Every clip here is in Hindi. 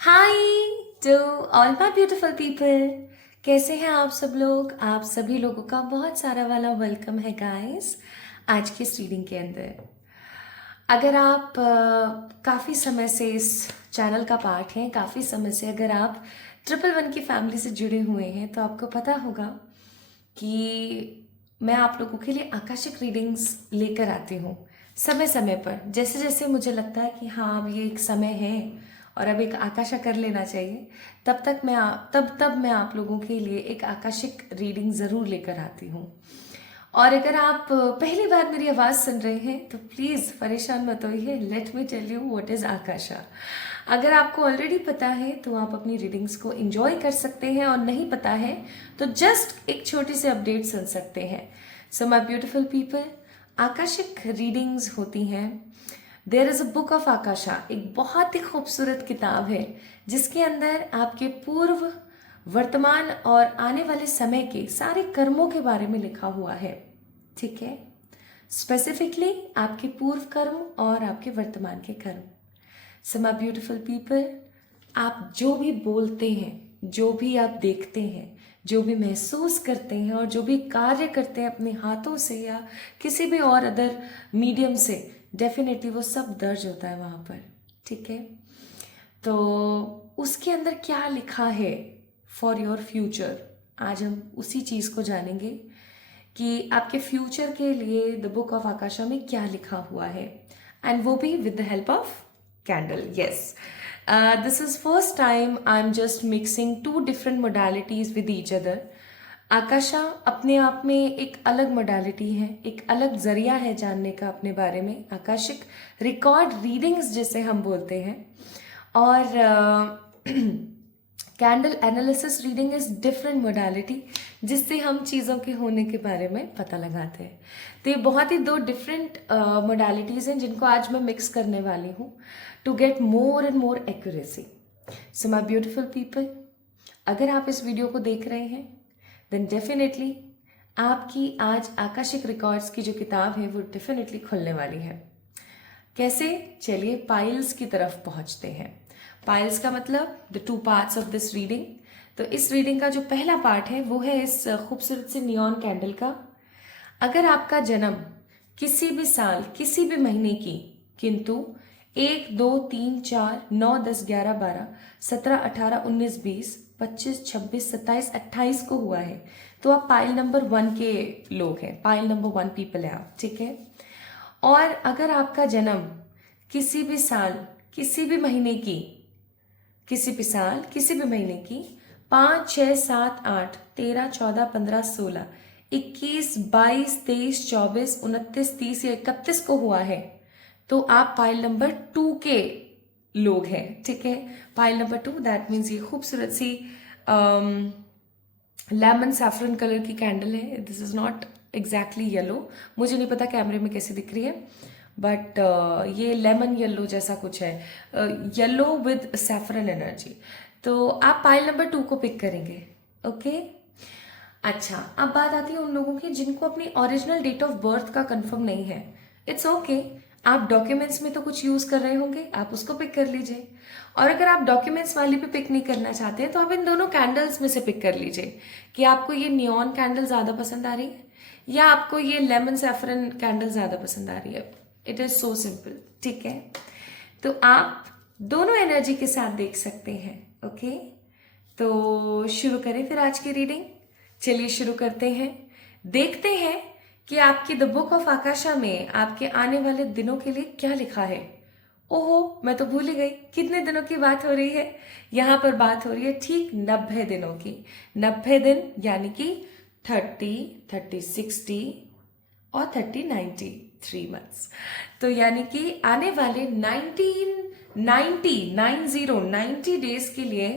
Hi to all my beautiful people. कैसे हैं आप सब लोग? आप सभी लोगों का बहुत सारा वाला वेलकम है गाइस आज की इस रीडिंग के अंदर। अगर आप काफ़ी समय से इस चैनल का पार्ट हैं, काफ़ी समय से अगर आप 111 की फैमिली से जुड़े हुए हैं तो आपको पता होगा कि मैं आप लोगों के लिए आकाशिक रीडिंग्स लेकर आती हूँ समय समय पर। जैसे जैसे मुझे लगता है कि हाँ अब ये एक समय है और अब एक आकाशा कर लेना चाहिए, तब मैं आप लोगों के लिए एक आकाशिक रीडिंग ज़रूर लेकर आती हूँ। और अगर आप पहली बार मेरी आवाज़ सुन रहे हैं तो प्लीज़ परेशान मत होइए। Let me tell you what is Akasha. अगर आपको ऑलरेडी पता है तो आप अपनी रीडिंग्स को एंजॉय कर सकते हैं, और नहीं पता है तो जस्ट एक छोटी सी अपडेट सुन सकते हैं। So my beautiful people, Akashic readings होती हैं। There is a book of Akasha, एक बहुत ही खूबसूरत किताब है जिसके अंदर आपके पूर्व, वर्तमान और आने वाले समय के सारे कर्मों के बारे में लिखा हुआ है। ठीक है, स्पेसिफिकली आपके पूर्व कर्म और आपके वर्तमान के कर्म। सो माय ब्यूटीफुल पीपल, आप जो भी बोलते हैं, जो भी आप देखते हैं, जो भी महसूस करते हैं और जो भी कार्य करते हैं अपने हाथों से या किसी भी और अदर मीडियम से, डेफिनेटली वो सब दर्ज होता है वहाँ पर। ठीक है, तो उसके अंदर क्या लिखा है फॉर योर फ्यूचर, आज हम उसी चीज़ को जानेंगे कि आपके फ्यूचर के लिए द बुक ऑफ आकाशा में क्या लिखा हुआ है, एंड वो भी with the help of candle. Yes, this is first time I am just mixing two different modalities with each other. Akasha अपने आप में एक अलग मोडालिटी है, एक अलग जरिया है जानने का अपने बारे में। आकाशिक रिकॉर्ड रीडिंग्स जिसे हम बोलते हैं, और candle analysis reading is different modality जिससे हम चीज़ों के होने के बारे में पता लगाते हैं। तो ये बहुत ही दो डिफरेंट मोडालिटीज़ हैं जिनको आज मैं मिक्स करने वाली हूँ to get more and more accuracy. So my beautiful people, अगर आप इस वीडियो को देख रहे हैं देन डेफिनेटली आपकी आज आकाशिक रिकॉर्ड्स की जो किताब है वो डेफिनेटली खुलने वाली है। कैसे? चलिए पाइल्स की तरफ पहुंचते हैं। पाइल्स का मतलब the two parts of this reading. तो इस रीडिंग का जो पहला पार्ट है वो है इस खूबसूरत से नियॉन कैंडल का। अगर आपका जन्म किसी भी साल, किसी भी महीने की, किंतु 1, 2, 3, 4, 9, 10, 11, 12, 17, 18, 19, 20, 25, 26, 27, 28 को हुआ है तो आप पाइल नंबर 1 के लोग हैं, पाइल नंबर 1 पीपल है आप। ठीक है, और अगर आपका जन्म किसी भी साल, किसी भी महीने की, किसी भी साल, किसी भी महीने की 5, 6, 7, 8, 13, 14, 15, 16, 21, 22, 23, 24, 29, 30 या 31 को हुआ है तो आप पाइल नंबर 2 के लोग हैं। ठीक है, पाइल नंबर 2 दैट मीन्स ये खूबसूरत सी लेमन सैफरन कलर की कैंडल है। This is not exactly yellow, मुझे नहीं पता कैमरे में कैसे दिख रही है, बट ये लेमन येलो जैसा कुछ है, येलो विद सैफरन एनर्जी। तो आप पाइल नंबर 2 को पिक करेंगे। ओके, अच्छा, अब बात आती है उन लोगों की जिनको अपनी ओरिजिनल डेट ऑफ बर्थ का कंफर्म नहीं है। इट्स ओके, आप डॉक्यूमेंट्स में तो कुछ यूज कर रहे होंगे, आप उसको पिक कर लीजिए। और अगर आप डॉक्यूमेंट्स वाली पे पिक नहीं करना चाहते हैं तो आप इन दोनों कैंडल्स में से पिक कर लीजिए कि आपको ये नियॉन कैंडल ज्यादा पसंद आ रही है या आपको ये लेमन सैफरन कैंडल ज्यादा पसंद आ रही है। It is so simple. ठीक है, तो आप दोनों एनर्जी के साथ देख सकते हैं। ओके, तो शुरू करें फिर आज की रीडिंग। चलिए शुरू करते हैं, देखते हैं कि आपकी द बुक ऑफ आकाशा में आपके आने वाले दिनों के लिए क्या लिखा है। ओहो, मैं तो भूल ही गई कितने दिनों की बात हो रही है। यहाँ पर बात हो रही है ठीक 90 दिनों की। 90 दिन यानी कि 30, 30, 60 और 30, 90, 3 मंथ्स। तो यानी कि आने वाले 90 डेज के लिए,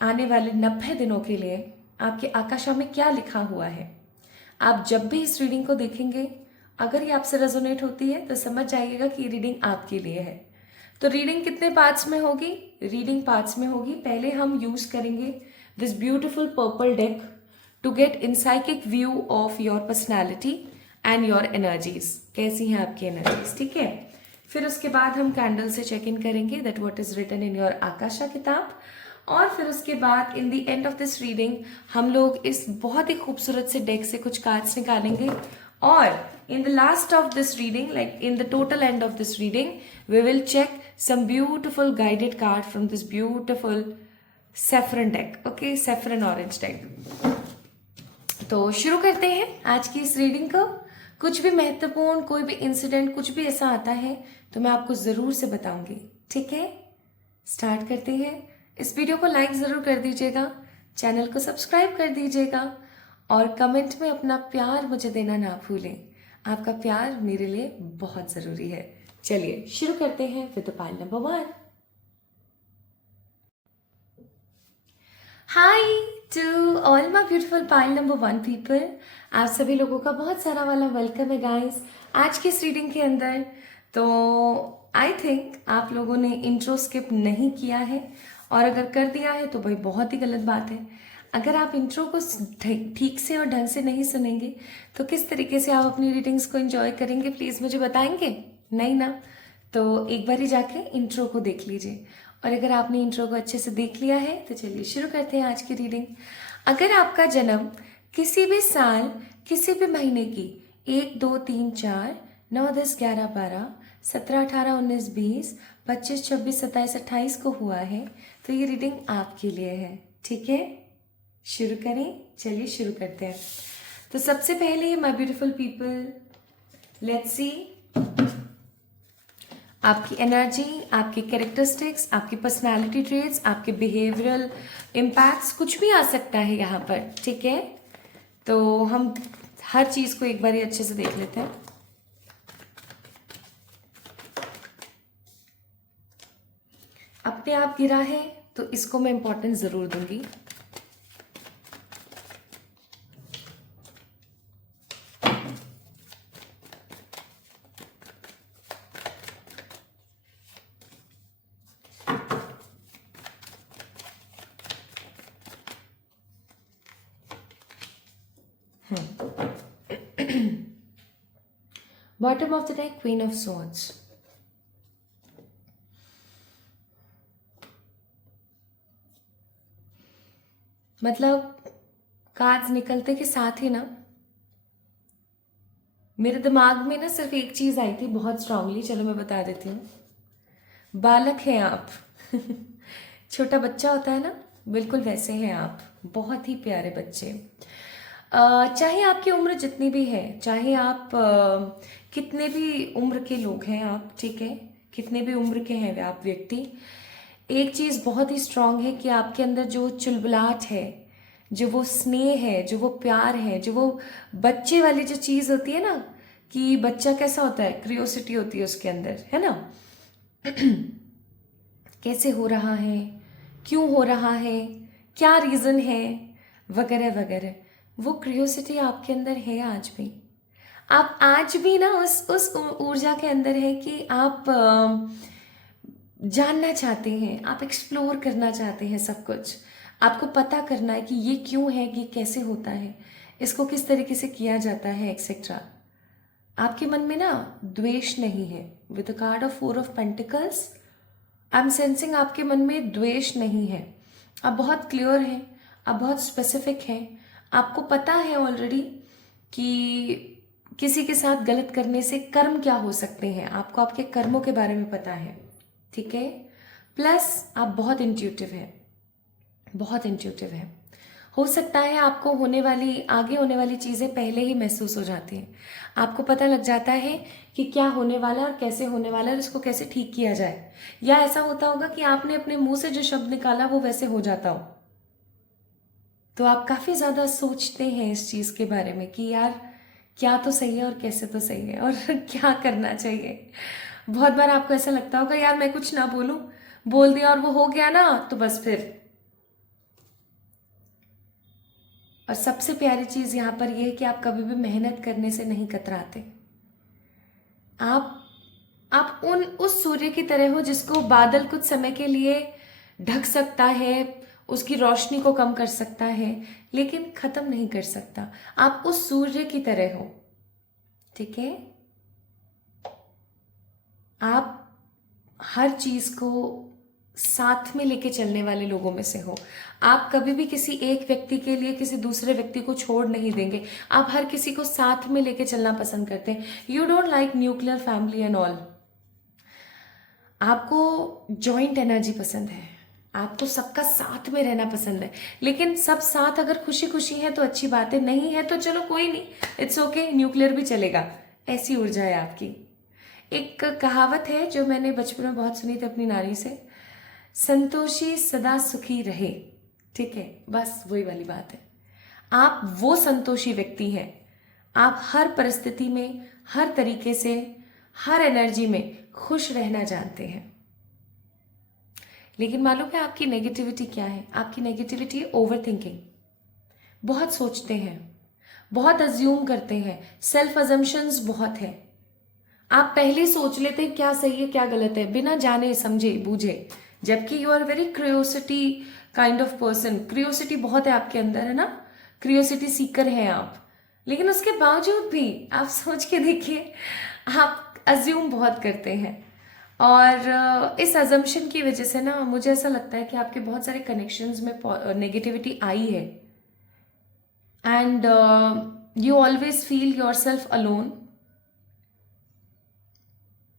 आने वाले 90 दिनों के लिए आपके आकाशा में क्या लिखा हुआ है। आप जब भी इस रीडिंग को देखेंगे, अगर ये आपसे रेजोनेट होती है तो समझ जाइएगा कि ये रीडिंग आपके लिए है। तो रीडिंग कितने पार्ट्स में होगी? रीडिंग पार्ट्स में होगी। पहले हम यूज करेंगे this beautiful purple deck to get a psychic view of your personality and your energies. कैसी हैं आपकी एनर्जीज? ठीक है, फिर उसके बाद हम कैंडल से चेक इन करेंगे that what is written in your Akasha किताब। और फिर उसके बाद in the end of this reading हम लोग इस बहुत ही खूबसूरत से डेक से कुछ कार्ड्स निकालेंगे। और in the last of this reading, like in the total end of this reading, we will check some beautiful guided card from this beautiful saffron deck. Okay, saffron orange deck. तो शुरू करते हैं आज की इस रीडिंग को। कुछ भी महत्वपूर्ण, कोई भी इंसिडेंट, कुछ भी ऐसा आता है तो मैं आपको जरूर से बताऊंगी, ठीक है? स्टार्ट करते हैं। इस वीडियो को लाइक जरूर कर दीजिएगा, चैनल को सब्सक्राइब कर दीजिएगा और कमेंट में अपना प्यार मुझे देना ना भूलें। आपका प्यार मेरे लिए बहुत जरूरी है। चलिए शुरू करते हैं with pile number 1। Hi to all my beautiful pile number 1 people. आप सभी लोगों का बहुत सारा वाला वेलकम है गाइस आज की इस रीडिंग के अंदर। तो आई थिंक आप लोगों ने इंट्रो स्किप नहीं किया है, और अगर कर दिया है तो भाई बहुत ही गलत बात है। अगर आप इंट्रो को ठीक से और ढंग से नहीं सुनेंगे तो किस तरीके से आप अपनी रीडिंग्स को एंजॉय करेंगे, प्लीज़ मुझे बताएंगे? नहीं ना? तो एक बार ही जाके इंट्रो को देख लीजिए, और अगर आपने इंट्रो को अच्छे से देख लिया है तो चलिए शुरू करते हैं आज की रीडिंग। अगर आपका जन्म किसी भी साल, किसी भी महीने की 1, 2, 3, 4, 9, 10, 11, 12, 17, 18, 19, 20, 25, 26, 27, 28 को हुआ है तो ये रीडिंग आपके लिए है, ठीक है? शुरू करें, चलिए शुरू करते हैं। तो सबसे पहले my beautiful people, let's see आपकी एनर्जी, आपकी कैरेक्टरिस्टिक्स, आपकी पर्सनालिटी ट्रेट्स, आपके बिहेवियरल इम्पैक्ट्स, कुछ भी आ सकता है यहाँ पर, ठीक है? तो हम हर चीज़ को एक बार अच्छे से देख लेते हैं। अपने आप गिरा है तो इसको मैं इंपॉर्टेंस ज़रूर दूंगी। Bottom of the deck, Queen of Swords. मतलब कार्ड्स निकलते के साथ ही ना मेरे दिमाग में ना सिर्फ एक चीज आई थी बहुत स्ट्रांगली, चलो मैं बता देती हूँ। बालक हैं आप। छोटा बच्चा होता है ना, बिल्कुल वैसे हैं आप, बहुत ही प्यारे बच्चे। चाहे आपकी उम्र जितनी भी है, चाहे आप कितने भी उम्र के लोग हैं आप, ठीक है, कितने भी उम्र के हैं आप व्यक्ति, एक चीज़ बहुत ही स्ट्रांग है कि आपके अंदर जो चुलबुलाहट है, जो वो स्नेह है, जो वो प्यार है, जो वो बच्चे वाली जो चीज़ होती है ना, कि बच्चा कैसा होता है, क्रियोसिटी होती है उसके अंदर, है ना? कैसे हो रहा है, क्यों हो रहा है, क्या रीज़न है, वगैरह वगैरह, वो क्रियोसिटी आपके अंदर है आज भी। आप आज भी ना उस ऊर्जा के अंदर है कि आप जानना चाहते हैं, आप एक्सप्लोर करना चाहते हैं सब कुछ। आपको पता करना है कि ये क्यों है, ये कैसे होता है, इसको किस तरीके से किया जाता है, एक्सेट्रा। आपके मन में ना द्वेष नहीं है। With the card of 4 of pentacles I am sensing आपके मन में द्वेष नहीं है। आप बहुत क्लियर हैं, आप बहुत स्पेसिफिक हैं, आपको पता है ऑलरेडी कि किसी के साथ गलत करने से कर्म क्या हो सकते हैं, आपको आपके कर्मों के बारे में पता है, ठीक है? प्लस आप बहुत इंट्यूटिव हैं, बहुत इंट्यूटिव हैं। हो सकता है आपको होने वाली, आगे होने वाली चीज़ें पहले ही महसूस हो जाती हैं। आपको पता लग जाता है कि क्या होने वाला और कैसे होने वाला है, इसको कैसे ठीक किया जाए। या ऐसा होता होगा कि आपने अपने मुंह से जो शब्द निकाला वो वैसे हो जाता हो, तो आप काफ़ी ज़्यादा सोचते हैं इस चीज़ के बारे में कि यार क्या तो सही है और कैसे तो सही है और क्या करना चाहिए। बहुत बार आपको ऐसा लगता होगा यार मैं कुछ ना बोलूं, बोल दिया और वो हो गया ना तो बस फिर। और सबसे प्यारी चीज़ यहाँ पर यह है कि आप कभी भी मेहनत करने से नहीं कतराते। आप उस सूर्य की तरह हो जिसको बादल कुछ समय के लिए ढक सकता है, उसकी रोशनी को कम कर सकता है, लेकिन खत्म नहीं कर सकता। आप उस सूर्य की तरह हो, ठीक है? आप हर चीज को साथ में लेके चलने वाले लोगों में से हो। आप कभी भी किसी एक व्यक्ति के लिए किसी दूसरे व्यक्ति को छोड़ नहीं देंगे। आप हर किसी को साथ में लेके चलना पसंद करते हैं। You don't like nuclear family and all. आपको जॉइंट एनर्जी पसंद है, आपको सबका साथ में रहना पसंद है। लेकिन सब साथ अगर खुशी खुशी है तो अच्छी बात है, नहीं है तो चलो कोई नहीं, इट्स ओके, न्यूक्लियर भी चलेगा। ऐसी ऊर्जा है आपकी। एक कहावत है जो मैंने बचपन में बहुत सुनी थी अपनी नानी से, संतोषी सदा सुखी रहे। ठीक है, बस वही वाली बात है। आप वो संतोषी व्यक्ति हैं। आप हर परिस्थिति में, हर तरीके से, हर एनर्जी में खुश रहना जानते हैं। लेकिन मालूम है आपकी नेगेटिविटी क्या है? आपकी नेगेटिविटी है ओवर थिंकिंग। बहुत सोचते हैं, बहुत अज्यूम करते हैं, सेल्फ अजम्पशंस बहुत है। आप पहले सोच लेते हैं क्या सही है क्या गलत है, बिना जाने समझे बूझे। जबकि you are very curiosity kind of person. Curiosity बहुत है आपके अंदर, है ना? क्रियोसिटी सीकर हैं आप। लेकिन उसके बावजूद भी आप सोच के देखिए, आप अज्यूम बहुत करते हैं। और इस अजम्पशन की वजह से ना मुझे ऐसा लगता है कि आपके बहुत सारे कनेक्शंस में नेगेटिविटी आई है। And you always feel your self alone.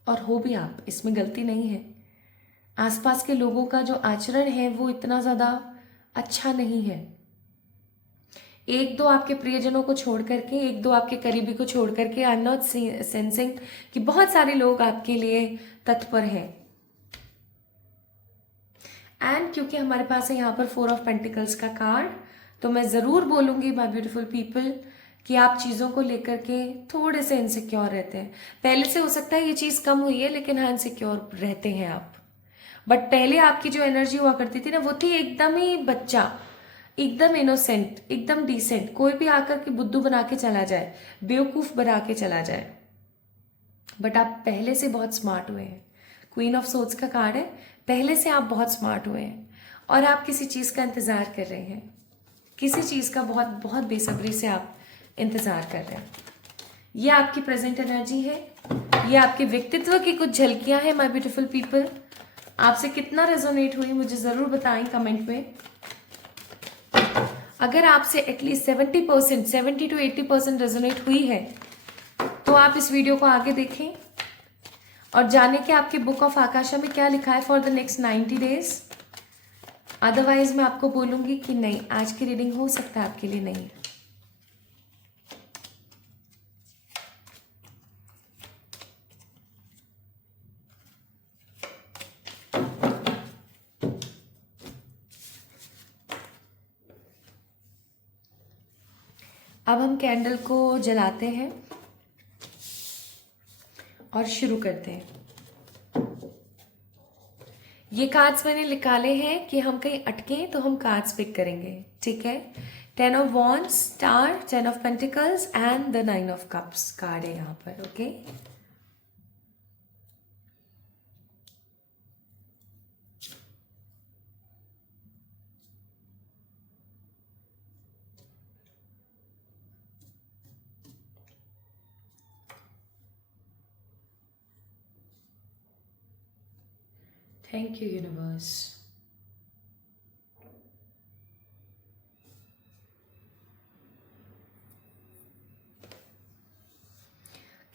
और हो भी आप, इसमें गलती नहीं है। आसपास के लोगों का जो आचरण है वो इतना ज़्यादा अच्छा नहीं है। एक दो आपके प्रियजनों को छोड़ करके, एक दो आपके करीबी को छोड़ करके, आई एम नॉट सेंसिंग कि बहुत सारे लोग आपके लिए तत्पर हैं। एंड क्योंकि हमारे पास है यहाँ पर 4 ऑफ पेंटिकल्स का कार्ड, तो मैं ज़रूर बोलूँगी माय ब्यूटीफुल पीपल कि आप चीज़ों को लेकर के थोड़े से इनसिक्योर रहते हैं। पहले से हो सकता है ये चीज़ कम हुई है, लेकिन हाँ इनसिक्योर रहते हैं आप। बट पहले आपकी जो एनर्जी हुआ करती थी ना, वो थी एकदम ही बच्चा, एकदम इनोसेंट, एकदम डिसेंट। कोई भी आकर के बुद्धू बना के चला जाए, बेवकूफ़ बना के चला जाए। बट आप पहले से बहुत स्मार्ट हुए हैं। क्वीन ऑफ सोर्ड्स का कार्ड है, पहले से आप बहुत स्मार्ट हुए हैं और आप किसी चीज़ का इंतज़ार कर रहे हैं। किसी चीज़ का बहुत बहुत बेसब्री से आप इंतज़ार कर रहे हैं। ये आपकी प्रेजेंट एनर्जी है, ये आपके व्यक्तित्व की कुछ झलकियां हैं माय ब्यूटीफुल पीपल। आपसे कितना रेजोनेट हुई मुझे ज़रूर बताएं कमेंट में। अगर आपसे एटलीस्ट 70% 70 to 80% रेजोनेट हुई है तो आप इस वीडियो को आगे देखें और जाने कि आपके बुक ऑफ आकाशा में क्या लिखा है for the next 90 days. Otherwise मैं आपको बोलूंगी कि नहीं, आज की रीडिंग हो सकता है आपके लिए नहीं। अब हम कैंडल को जलाते हैं और शुरू करते हैं। ये कार्ड्स मैंने निकाले हैं कि हम कहीं अटके तो हम कार्ड्स पिक करेंगे, ठीक है? 10 of wands, star, 10 of pentacles and the 9 of cups card है यहाँ पर, okay? Thank you universe.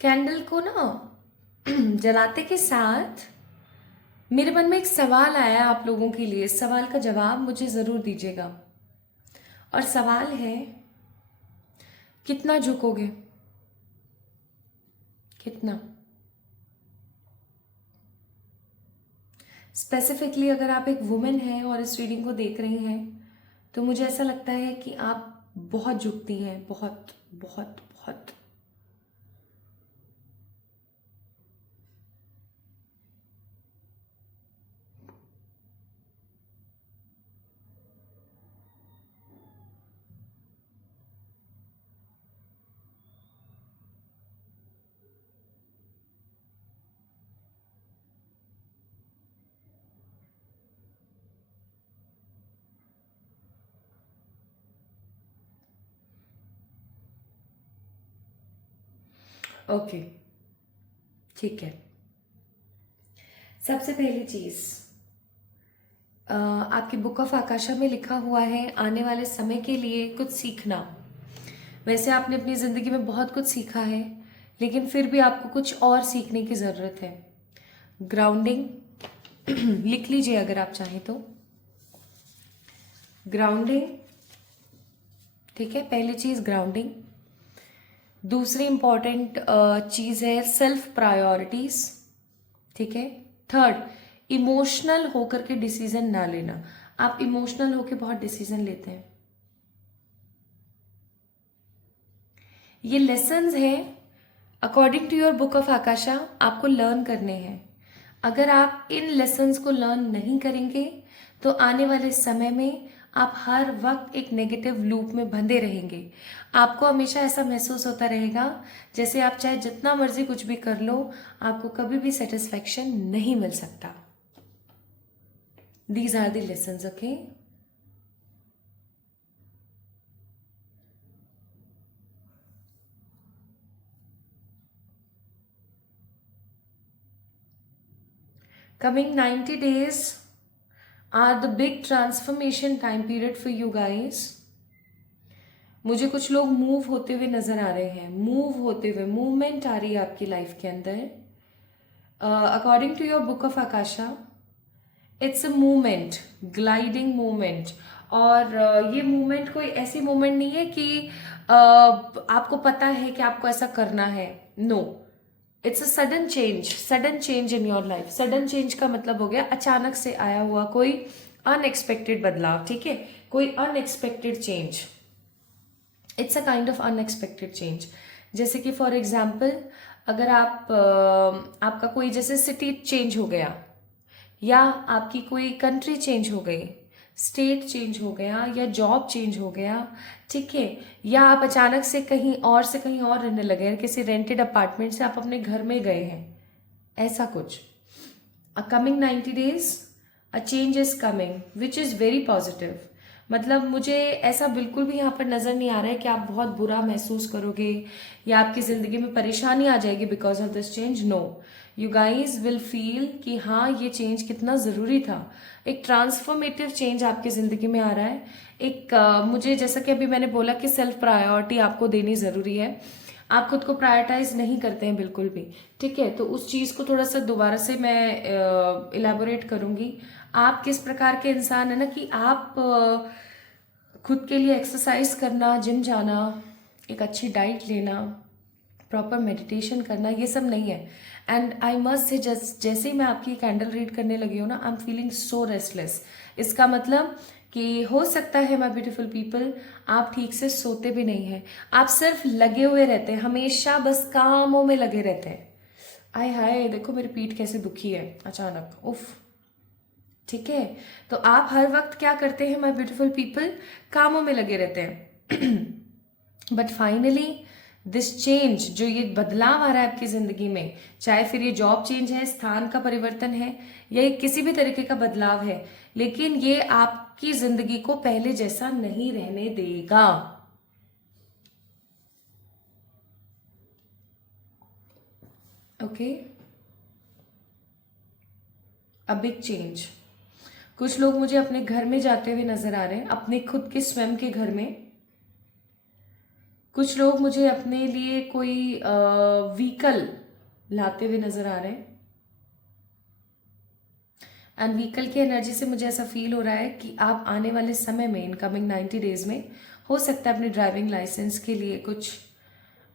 Candle को ना जलाते के साथ मेरे मन में एक सवाल आया आप लोगों के लिए। सवाल का जवाब मुझे ज़रूर दीजिएगा। और सवाल है, कितना झुकोगे? कितना? स्पेसिफिकली अगर आप एक वुमेन हैं और इस रीडिंग को देख रही हैं तो मुझे ऐसा लगता है कि आप बहुत झुकती हैं, बहुत बहुत बहुत। ओके, ठीक है। सबसे पहली चीज, आपकी बुक ऑफ आकाशा में लिखा हुआ है आने वाले समय के लिए कुछ सीखना। वैसे आपने अपनी जिंदगी में बहुत कुछ सीखा है, लेकिन फिर भी आपको कुछ और सीखने की जरूरत है। ग्राउंडिंग लिख लीजिए अगर आप चाहें तो। ग्राउंडिंग, ठीक है, पहली चीज ग्राउंडिंग। दूसरी इंपॉर्टेंट चीज है सेल्फ प्रायोरिटीज, ठीक है। थर्ड, इमोशनल होकर के डिसीजन ना लेना। आप इमोशनल होकर बहुत डिसीजन लेते हैं। ये लेसन्स हैं according to your book of Akasha, आपको लर्न करने हैं। अगर आप इन लेसन्स को लर्न नहीं करेंगे तो आने वाले समय में आप हर वक्त एक नेगेटिव लूप में बंधे रहेंगे। आपको हमेशा ऐसा महसूस होता रहेगा जैसे आप चाहे जितना मर्जी कुछ भी कर लो, आपको कभी भी सेटिस्फैक्शन नहीं मिल सकता। These are the lessons, okay. Coming 90 days are the big transformation time period for you guys. मुझे कुछ लोग मूव होते हुए नजर आ रहे हैं, मूव होते हुए, मूवमेंट आ रही है आपकी लाइफ के अंदर। According to your book of Akasha, it's a movement, gliding movement. और ये मूवमेंट कोई ऐसी मूवमेंट नहीं है कि आपको पता है कि आपको ऐसा करना है। No, it's a sudden change, sudden change in your life. Sudden change का मतलब हो गया अचानक से आया हुआ कोई अनएक्सपेक्टेड बदलाव, ठीक है, कोई unexpected change. It's a kind of unexpected change. जैसे कि फॉर एग्जाम्पल, अगर आपका कोई जैसे सिटी चेंज हो गया, या आपकी कोई कंट्री चेंज हो गई, स्टेट चेंज हो गया, या जॉब चेंज हो गया, ठीक है, या आप अचानक से कहीं और रहने लगे, किसी रेंटेड अपार्टमेंट से आप अपने घर में गए हैं, ऐसा कुछ। A coming 90 days a change is coming which is very positive. मतलब मुझे ऐसा बिल्कुल भी यहाँ पर नजर नहीं आ रहा है कि आप बहुत बुरा महसूस करोगे या आपकी जिंदगी में परेशानी आ जाएगी because of this change. No, you guys will feel कि हाँ, ये चेंज कितना जरूरी था। एक ट्रांसफॉर्मेटिव चेंज आपकी जिंदगी में आ रहा है। एक मुझे जैसा कि अभी मैंने बोला कि सेल्फ प्रायोरिटी आपको देनी जरूरी है। आप खुद को प्रायोरिटाइज नहीं करते हैं बिल्कुल भी, ठीक है। तो उस चीज को थोड़ा सा दोबारा से मैं इलेबोरेट करूंगी। आप किस प्रकार के इंसान है ना कि आप खुद के लिए एक्सरसाइज करना, जिम जाना, एक अच्छी डाइट लेना, प्रॉपर मेडिटेशन करना, ये सब नहीं है। एंड आई मस्ट से जैसे ही मैं आपकी कैंडल रीड करने लगी हूँ ना, I am feeling so restless. इसका मतलब कि हो सकता है माय ब्यूटीफुल पीपल, आप ठीक से सोते भी नहीं हैं, आप सिर्फ लगे हुए रहते हैं, हमेशा बस कामों में लगे रहते हैं। आय हाय, देखो मेरी पीठ कैसे दुखी है अचानक, उफ, ठीक है। तो आप हर वक्त क्या करते हैं माय ब्यूटीफुल पीपल? कामों में लगे रहते हैं। बट फाइनली दिस चेंज, जो ये बदलाव आ रहा है आपकी जिंदगी में, चाहे फिर ये जॉब चेंज है, स्थान का परिवर्तन है, या ये किसी भी तरीके का बदलाव है, लेकिन ये आपकी जिंदगी को पहले जैसा नहीं रहने देगा। Okay, a big change. कुछ लोग मुझे अपने घर में जाते हुए नजर आ रहे हैं, अपने खुद के स्वयं के घर में। कुछ लोग मुझे अपने लिए कोई व्हीकल लाते हुए नजर आ रहे हैं। एंड व्हीकल की एनर्जी से मुझे ऐसा फील हो रहा है कि आप आने वाले समय में, इन कमिंग 90 डेज में, हो सकता है अपने ड्राइविंग लाइसेंस के लिए कुछ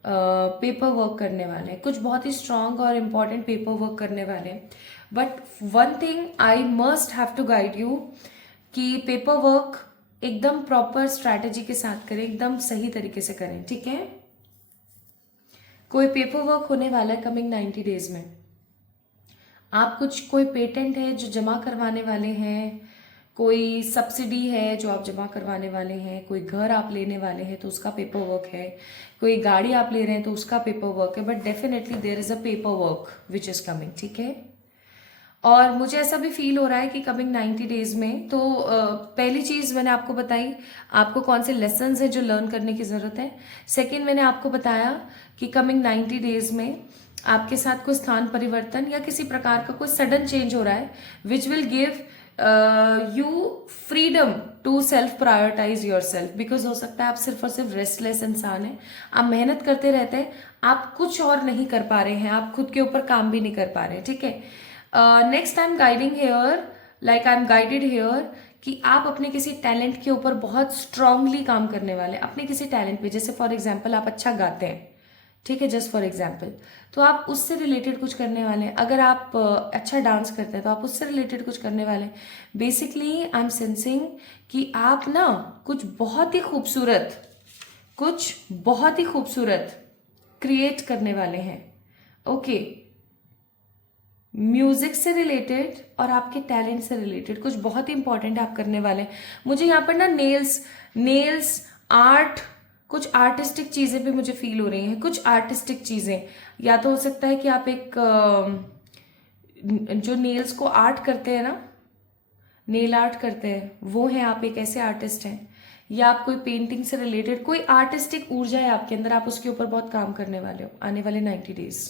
पेपर वर्क करने वाले हैं, कुछ बहुत ही स्ट्रांग और इम्पॉर्टेंट पेपर वर्क करने वाले हैं। But one thing I must have to guide you कि पेपर वर्क एकदम प्रॉपर स्ट्रैटेजी के साथ करें, एकदम सही तरीके से करें, ठीक है। कोई पेपर वर्क होने वाला है कमिंग 90 डेज में। आप कोई पेटेंट है जो जमा करवाने वाले हैं, कोई सब्सिडी है जो आप जमा करवाने वाले हैं, कोई घर आप लेने वाले हैं तो उसका पेपर वर्क है, कोई गाड़ी आप ले रहे हैं तो उसका पेपर वर्क है। But definitely there is a paper work which is coming, ठीक है। और मुझे ऐसा भी फील हो रहा है कि कमिंग 90 डेज में, तो पहली चीज मैंने आपको बताई, आपको कौन से लेसन है जो लर्न करने की जरूरत है। सेकेंड, मैंने आपको बताया कि कमिंग 90 डेज में आपके साथ कोई स्थान परिवर्तन या किसी प्रकार का कोई सडन चेंज हो रहा है which will give you freedom to self prioritize yourself. Because हो सकता है आप सिर्फ और सिर्फ रेस्टलेस इंसान हैं, आप मेहनत करते रहते हैं, आप कुछ और नहीं कर पा रहे हैं, आप खुद के ऊपर काम भी नहीं कर पा रहे हैं। ठीक है, next I am guiding here, like I am guided here कि आप अपने किसी टैलेंट के ऊपर बहुत स्ट्रांगली काम करने वाले हैं। अपने किसी टैलेंट पे, जैसे फॉर एग्जाम्पल आप अच्छा गाते हैं, ठीक है, जस्ट फॉर एग्जाम्पल, तो आप उससे रिलेटेड कुछ करने वाले हैं। अगर आप अच्छा डांस करते हैं तो आप उससे रिलेटेड कुछ करने वाले हैं। बेसिकली आई एम सेंसिंग कि आप ना कुछ बहुत ही खूबसूरत, कुछ बहुत ही खूबसूरत क्रिएट करने वाले हैं। ओके, म्यूजिक से रिलेटेड और आपके टैलेंट से रिलेटेड कुछ बहुत ही इंपॉर्टेंट आप करने वाले हैं। मुझे यहाँ पर ना नेल्स आर्ट, कुछ आर्टिस्टिक चीजें भी मुझे फील हो रही हैं, कुछ आर्टिस्टिक चीजें। या तो हो सकता है कि आप एक जो नेल्स को आर्ट करते हैं ना, नेल आर्ट करते हैं, वो हैं आप, एक ऐसे आर्टिस्ट हैं। या आप कोई पेंटिंग से रिलेटेड कोई आर्टिस्टिक ऊर्जा है आपके अंदर, आप उसके ऊपर बहुत काम करने वाले हो आने वाले 90 days.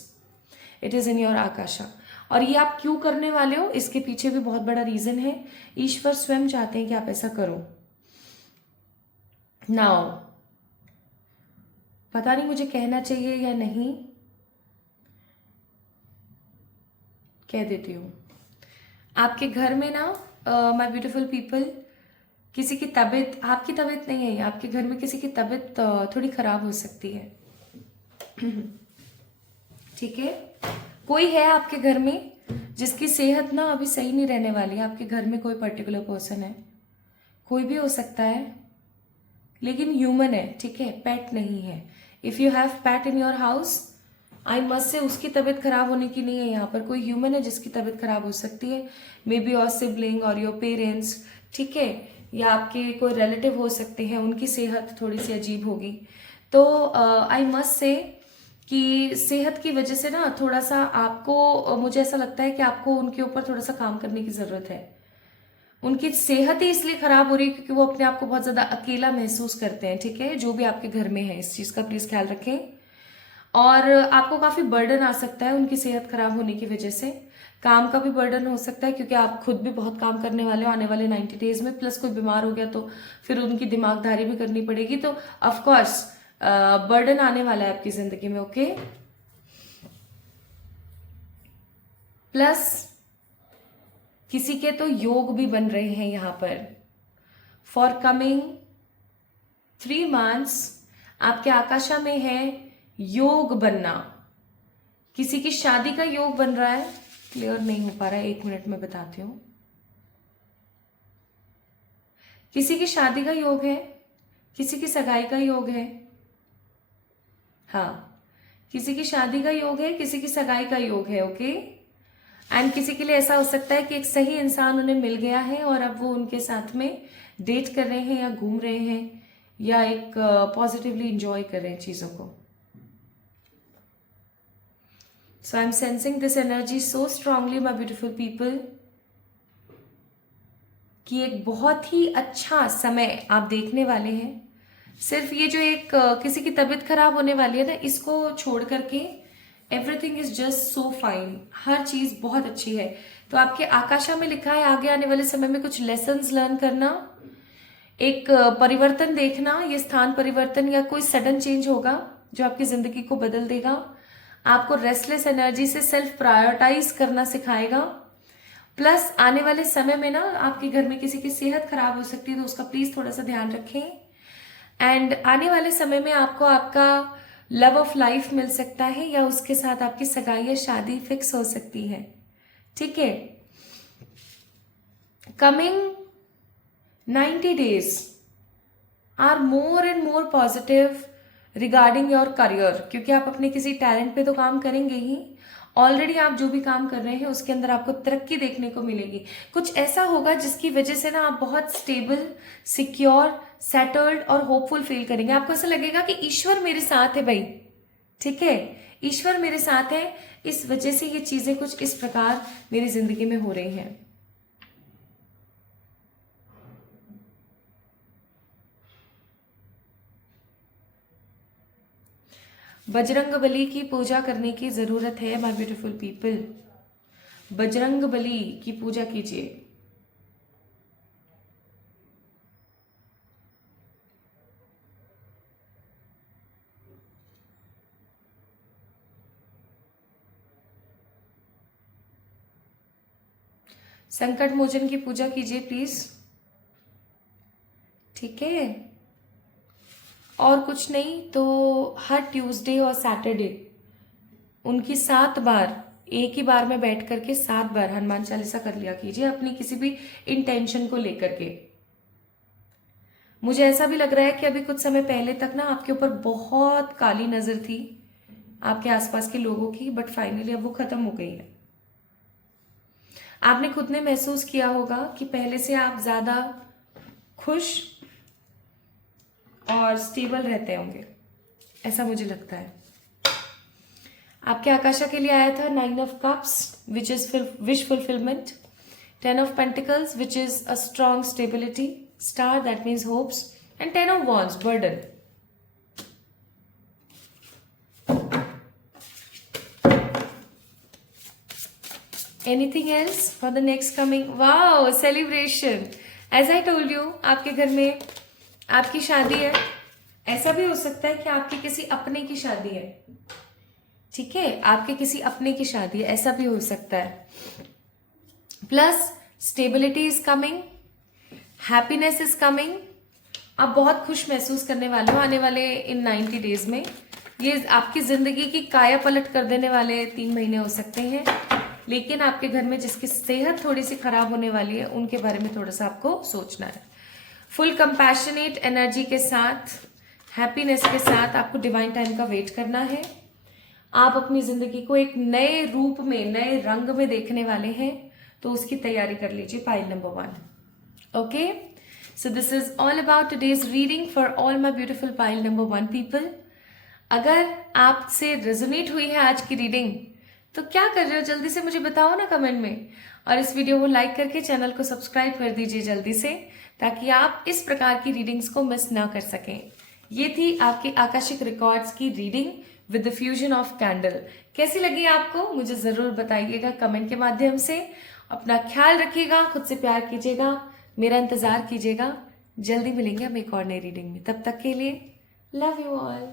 It is in your Akasha. और ये आप क्यों करने वाले हो, इसके पीछे भी बहुत बड़ा रीजन है। ईश्वर स्वयं चाहते हैं कि आप ऐसा करो। नाउ पता नहीं मुझे कहना चाहिए या नहीं, कह देती हूँ। आपके घर में ना माय ब्यूटीफुल पीपल, किसी की तबीयत, आपकी तबीयत नहीं है, आपके घर में किसी की तबीयत थोड़ी खराब हो सकती है। ठीक है, कोई है आपके घर में जिसकी सेहत ना अभी सही नहीं रहने वाली है। आपके घर में कोई पर्टिकुलर पर्सन है, कोई भी हो सकता है, लेकिन ह्यूमन है, ठीक है, पेट नहीं है। If you have pet in your house, I must say उसकी तबीयत खराब होने की नहीं है। यहाँ पर कोई ह्यूमन है जिसकी तबीयत खराब हो सकती है, मे बी योर सिबलिंग और योर पेरेंट्स, ठीक है, या आपके कोई रिलेटिव हो सकते हैं, उनकी सेहत थोड़ी सी अजीब होगी। तो आई मस्ट से कि सेहत की वजह से ना थोड़ा सा आपको मुझे ऐसा लगता है कि आपको उनके ऊपर थोड़ा सा काम करने की जरूरत है। उनकी सेहत ही इसलिए खराब हो रही है क्योंकि वो अपने आप को बहुत ज्यादा अकेला महसूस करते हैं। ठीक है, जो भी आपके घर में है, इस चीज का प्लीज ख्याल रखें। और आपको काफी बर्डन आ सकता है उनकी सेहत खराब होने की वजह से। काम का भी बर्डन हो सकता है क्योंकि आप खुद भी बहुत काम करने वाले हो आने वाले 90 डेज में। प्लस कोई बीमार हो गया तो फिर उनकी दिमागदारी भी करनी पड़ेगी, तो ऑफकोर्स बर्डन आने वाला है आपकी जिंदगी में। ओके, प्लस किसी के तो योग भी बन रहे हैं यहाँ पर फॉर कमिंग 3 months। आपके आकाशा में है योग बनना, किसी की शादी का योग बन रहा है। क्लियर नहीं हो पा रहा है, 1 मिनट में बताती हूं। किसी की शादी का योग है, किसी की सगाई का योग है। हाँ, किसी की शादी का योग है, किसी की सगाई का योग है। ओके, एंड किसी के लिए ऐसा हो सकता है कि एक सही इंसान उन्हें मिल गया है और अब वो उनके साथ में डेट कर रहे हैं या घूम रहे हैं या एक पॉजिटिवली इंजॉय कर रहे हैं चीजों को। So I am sensing this energy so strongly my beautiful people कि एक बहुत ही अच्छा समय आप देखने वाले हैं। सिर्फ ये जो एक किसी की तबीयत खराब होने वाली है ना, इसको छोड़ करके everything is just so fine, हर चीज बहुत अच्छी है। तो आपके आकाशा में लिखा है आगे आने वाले समय में कुछ लेसन्स लर्न करना, एक परिवर्तन देखना, ये स्थान परिवर्तन या कोई सडन चेंज होगा जो आपकी जिंदगी को बदल देगा, आपको रेस्टलेस एनर्जी से सेल्फ प्रायोरिटाइज करना सिखाएगा। प्लस आने वाले समय में ना आपके घर में किसी की सेहत खराब हो सकती है, तो उसका प्लीज थोड़ा सा ध्यान रखें। एंड आने वाले समय में आपको आपका लव ऑफ लाइफ मिल सकता है या उसके साथ आपकी सगाई या शादी फिक्स हो सकती है। ठीक है, coming 90 days are more and more positive regarding your career, क्योंकि आप अपने किसी टैलेंट पे तो काम करेंगे ही। ऑलरेडी आप जो भी काम कर रहे हैं उसके अंदर आपको तरक्की देखने को मिलेगी। कुछ ऐसा होगा जिसकी वजह से ना आप बहुत स्टेबल, सिक्योर, सेटल्ड और होपफुल फील करेंगे। आपको ऐसा लगेगा कि ईश्वर मेरे साथ है भाई, ठीक है, ईश्वर मेरे साथ है, इस वजह से ये चीजें कुछ इस प्रकार मेरी जिंदगी में हो रही हैं। बजरंग बली की पूजा करने की जरूरत है my beautiful people. Bajrang Bali की पूजा कीजिए। संकट मोचन की पूजा कीजिए प्लीज। ठीक है, और कुछ नहीं तो हर ट्यूसडे और सैटरडे उनकी 7 बार, एक ही बार में बैठ करके 7 बार हनुमान चालीसा कर लिया कीजिए अपनी किसी भी इंटेंशन को लेकर के। मुझे ऐसा भी लग रहा है कि अभी कुछ समय पहले तक ना आपके ऊपर बहुत काली नजर थी आपके आसपास के लोगों की, बट फाइनली अब वो खत्म हो गई है। आपने खुद ने महसूस किया होगा कि पहले से आप ज्यादा खुश और स्टेबल रहते होंगे, ऐसा मुझे लगता है। आपके आकाशा के लिए आया था 9 of Cups which is wish fulfilment, 10 of Pentacles which is a strong stability, star that means hopes, and 10 of Wands burden. Anything else for the next coming? Wow, celebration. As I told you, आपके घर में आपकी शादी है। ऐसा भी हो सकता है कि आपके किसी अपने की शादी है। ठीक है, आपके किसी अपने की शादी है, ऐसा भी हो सकता है। Plus stability is coming, happiness is coming. आप बहुत खुश महसूस करने वाले हो आने वाले इन 90 डेज में। ये आपकी जिंदगी की काया पलट कर देने वाले 3 महीने हो सकते हैं। लेकिन आपके घर में जिसकी सेहत थोड़ी सी खराब होने वाली है उनके बारे में थोड़ा सा आपको सोचना है। फुल कंपैशनेट एनर्जी के साथ, हैप्पीनेस के साथ आपको डिवाइन टाइम का वेट करना है। आप अपनी जिंदगी को एक नए रूप में, नए रंग में देखने वाले हैं, तो उसकी तैयारी कर लीजिए। Pile number 1। Okay, so this is all about today's reading for all my beautiful pile number 1 people. अगर आपसे रेजोनेट हुई है आज की रीडिंग तो क्या कर रहे हो, जल्दी से मुझे बताओ ना कमेंट में। और इस वीडियो को लाइक करके चैनल को सब्सक्राइब कर दीजिए जल्दी से, ताकि आप इस प्रकार की रीडिंग्स को मिस ना कर सकें। ये थी आपकी आकाशिक रिकॉर्ड्स की reading with the fusion of candle. कैसी लगी आपको मुझे जरूर बताइएगा कमेंट के माध्यम से। अपना ख्याल रखिएगा, खुद से प्यार कीजिएगा, मेरा इंतजार कीजिएगा। जल्दी मिलेंगे हम एक और नई रीडिंग में। तब तक के लिए love you all.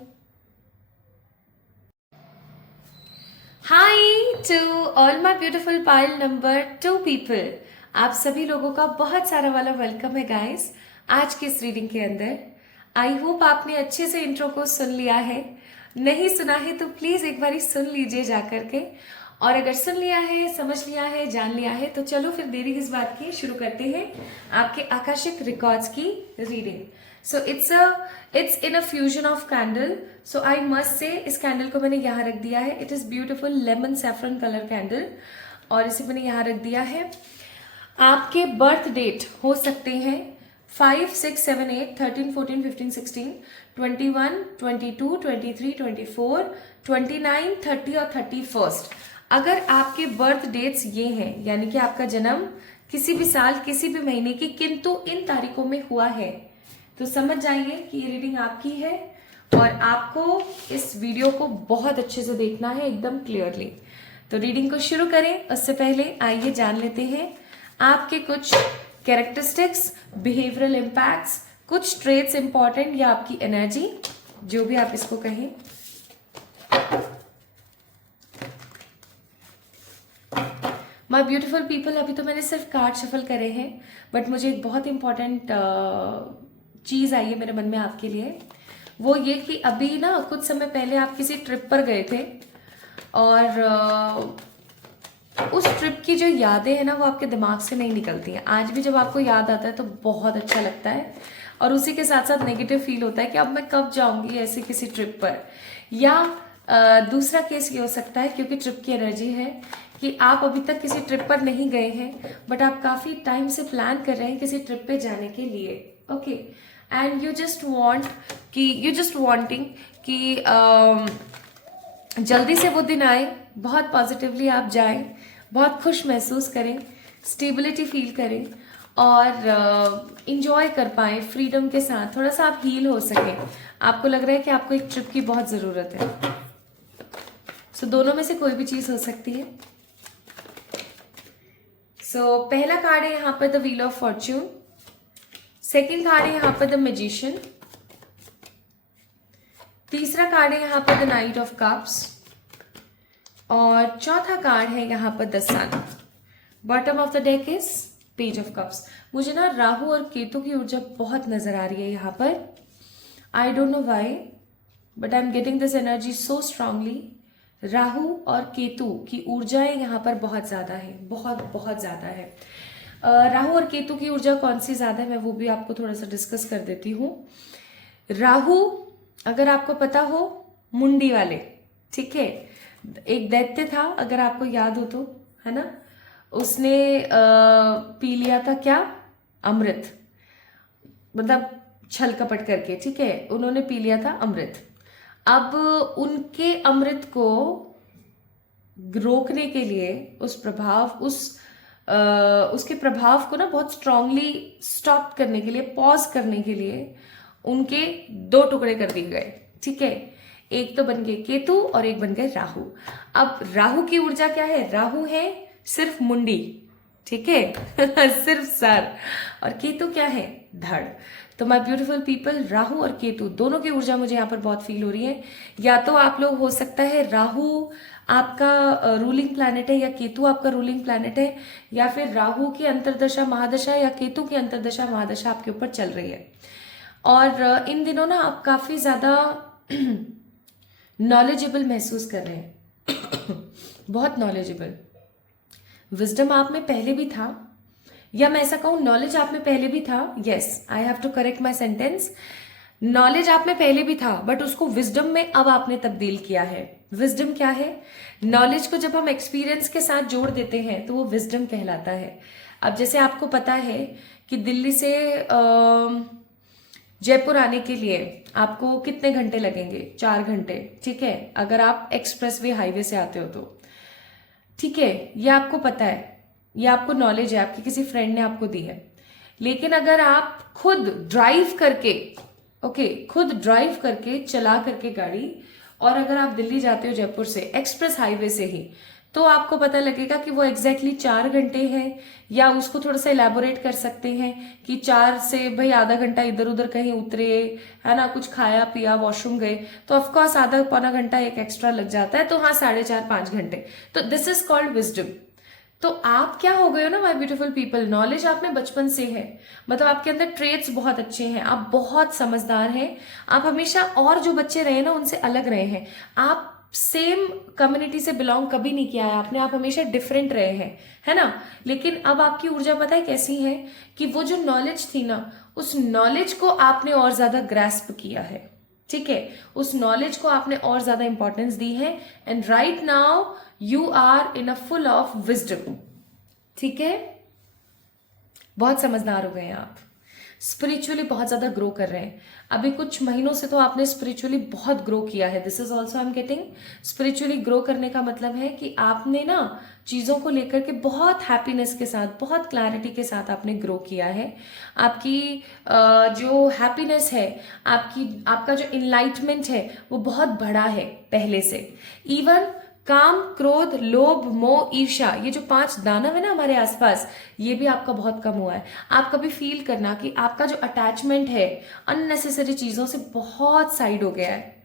Hi to all my beautiful pile number 2 people. आप सभी लोगों का बहुत सारा वाला वेलकम है गाइस आज की इस रीडिंग के अंदर। आई होप आपने अच्छे से इंट्रो को सुन लिया है। नहीं सुना है तो प्लीज एक बार सुन लीजिए जा करके, और अगर सुन लिया है, समझ लिया है, जान लिया है तो चलो फिर देरी किस बात की, शुरू करते हैं आपके आकाशिक रिकॉर्ड्स की reading. So it's in a fusion of candle. So I must say इस कैंडल को मैंने यहाँ रख दिया है। It is beautiful lemon saffron colour candle, और इसे मैंने यहाँ रख दिया है। आपके बर्थ डेट हो सकते हैं 5, 6, 7, 8, 13, 14, 15, 16, 21, 22, 23, 24, 29, 30 और 31। अगर आपके बर्थ डेट्स ये हैं, यानी कि आपका जन्म किसी भी साल, किसी भी महीने की किंतु इन तारीखों में हुआ है, तो समझ जाइए कि ये रीडिंग आपकी है और आपको इस वीडियो को बहुत अच्छे से देखना है, एकदम क्लियरली। तो रीडिंग को शुरू करें उससे पहले आइए जान लेते हैं आपके कुछ कैरेक्टरिस्टिक्स, बिहेवियरल इम्पैक्ट्स, कुछ ट्रेट्स इंपॉर्टेंट या आपकी एनर्जी, जो भी आप इसको कहें। माय ब्यूटीफुल पीपल, अभी तो मैंने सिर्फ कार्ड शफल करे हैं, बट मुझे एक बहुत इंपॉर्टेंट चीज आई है मेरे मन में आपके लिए। वो ये कि अभी ना कुछ समय पहले आप किसी ट्रिप पर गए थे, और उस ट्रिप की जो यादें हैं ना वो आपके दिमाग से नहीं निकलती हैं। आज भी जब आपको याद आता है तो बहुत अच्छा लगता है, और उसी के साथ साथ नेगेटिव फील होता है कि अब मैं कब जाऊंगी ऐसे किसी ट्रिप पर। या दूसरा केस ये हो सकता है, क्योंकि ट्रिप की एनर्जी है, कि आप अभी तक किसी ट्रिप पर नहीं गए हैं, बट आप काफी टाइम से प्लान कर रहे हैं किसी ट्रिप पे जाने के लिए। Okay, and you just wanting कि जल्दी से वो दिन आए, बहुत पॉजिटिवली आप जाएं, बहुत खुश महसूस करें, स्टेबिलिटी फील करें और इंजॉय कर पाएं फ्रीडम के साथ, थोड़ा सा आप हील हो सकें। आपको लग रहा है कि आपको एक ट्रिप की बहुत ज़रूरत है। सो दोनों में से कोई भी चीज हो सकती है। सो पहला कार्ड है यहाँ पर the wheel of Fortune, second card है यहाँ पर द मैजिशियन, तीसरा कार्ड है यहाँ पर द नाइट ऑफ कप्स, और चौथा कार्ड है यहाँ पर the sun. Bottom of the deck is page of cups. मुझे ना राहु और केतु की ऊर्जा बहुत नजर आ रही है यहाँ पर। I don't know why but I am getting this energy so strongly. Rahu और केतु की ऊर्जाएं यहाँ पर बहुत ज्यादा है, बहुत बहुत ज्यादा है। राहु और केतु की ऊर्जा कौन सी ज्यादा है मैं वो भी आपको थोड़ा सा डिस्कस कर देती हूँ। राहु, अगर आपको पता हो, मुंडी वाले, ठीक है, एक दैत्य था अगर आपको याद हो तो, है ना, उसने पी लिया था क्या, अमृत, मतलब छल कपट करके, ठीक है, उन्होंने पी लिया था अमृत। अब उनके अमृत को रोकने के लिए उसके प्रभाव को ना बहुत स्ट्रांगली स्टॉप करने के लिए, पॉज करने के लिए उनके दो टुकड़े कर दिए गए, ठीक है। एक तो बन गए केतु और एक बन गए राहु। अब राहु की ऊर्जा क्या है, राहु है सिर्फ मुंडी, ठीक है सिर्फ सर, और केतु क्या है, धड़। तो माय ब्यूटीफुल पीपल, राहु और केतु दोनों की ऊर्जा मुझे यहाँ पर बहुत फील हो रही है। या तो आप लोग, हो सकता है राहु आपका रूलिंग प्लैनेट है या केतु आपका रूलिंग प्लैनेट है, या फिर राहु की अंतर्दशा महादशा या केतु की अंतर्दशा महादशा आपके ऊपर चल रही है। और इन दिनों ना आप काफी ज्यादा नॉलेजेबल महसूस कर रहे हैं बहुत नॉलेजेबल। विजडम आप में पहले भी था, या मैं ऐसा कहूं नॉलेज आप में पहले भी था। Yes, I have to correct my sentence. Knowledge आप में पहले भी था बट उसको विजडम में अब आपने तब्दील किया है। विजडम क्या है, नॉलेज को जब हम एक्सपीरियंस के साथ जोड़ देते हैं तो वो विजडम कहलाता है। अब जैसे आपको पता है कि दिल्ली से जयपुर आने के लिए आपको कितने घंटे लगेंगे, 4 घंटे, ठीक है, अगर आप एक्सप्रेसवे हाईवे से आते हो तो, ठीक है, ये आपको पता है, ये आपको नॉलेज है, आपकी किसी फ्रेंड ने आपको दी है। लेकिन अगर आप खुद ड्राइव करके, ओके, खुद ड्राइव करके, चला करके गाड़ी, और अगर आप दिल्ली जाते हो जयपुर से एक्सप्रेस हाईवे से ही, तो आपको पता लगेगा कि वो एग्जैक्टली 4 घंटे हैं, या उसको थोड़ा सा इलेबोरेट कर सकते हैं कि 4 से भाई आधा घंटा इधर उधर कहीं उतरे, है ना, कुछ खाया पिया, वॉशरूम गए, तो ऑफकोर्स आधा पौना घंटा एक एक्स्ट्रा लग जाता है, तो हाँ 4.5-5 घंटे। तो दिस इज कॉल्ड विजडम। तो आप क्या हो गए हो ना माय ब्यूटीफुल पीपल, नॉलेज आप में बचपन से है, मतलब आपके अंदर ट्रेट्स बहुत अच्छे हैं, आप बहुत समझदार हैं, आप हमेशा और जो बच्चे रहे ना उनसे अलग रहे हैं, आप सेम कम्युनिटी से बिलोंग कभी नहीं किया है आपने, आप हमेशा डिफरेंट रहे हैं, है ना। लेकिन अब आपकी ऊर्जा पता है कैसी है कि वो जो नॉलेज थी ना, उस नॉलेज को आपने और ज्यादा ग्रैस्प किया है, ठीक है, उस नॉलेज को आपने और ज्यादा इंपॉर्टेंस दी है, and right now you are in a full of wisdom, ठीक है, बहुत समझदार हो गए हैं आप, स्पिरिचुअली बहुत ज्यादा ग्रो कर रहे हैं। अभी कुछ महीनों से तो आपने स्पिरिचुअली बहुत ग्रो किया है। This is also I am getting, spiritually grow करने का मतलब है कि आपने ना चीजों को लेकर के बहुत हैप्पीनेस के साथ, बहुत क्लैरिटी के साथ आपने ग्रो किया है। आपकी जो हैप्पीनेस है, आपका जो इनलाइटमेंट है वो बहुत बड़ा है पहले से। इवन काम, क्रोध, लोभ, मोह, ईर्ष्या, ये जो 5 दानव है ना हमारे आसपास, ये भी आपका बहुत कम हुआ है। आप कभी फील करना कि आपका जो अटैचमेंट है अननेसेसरी चीजों से बहुत साइड हो गया है।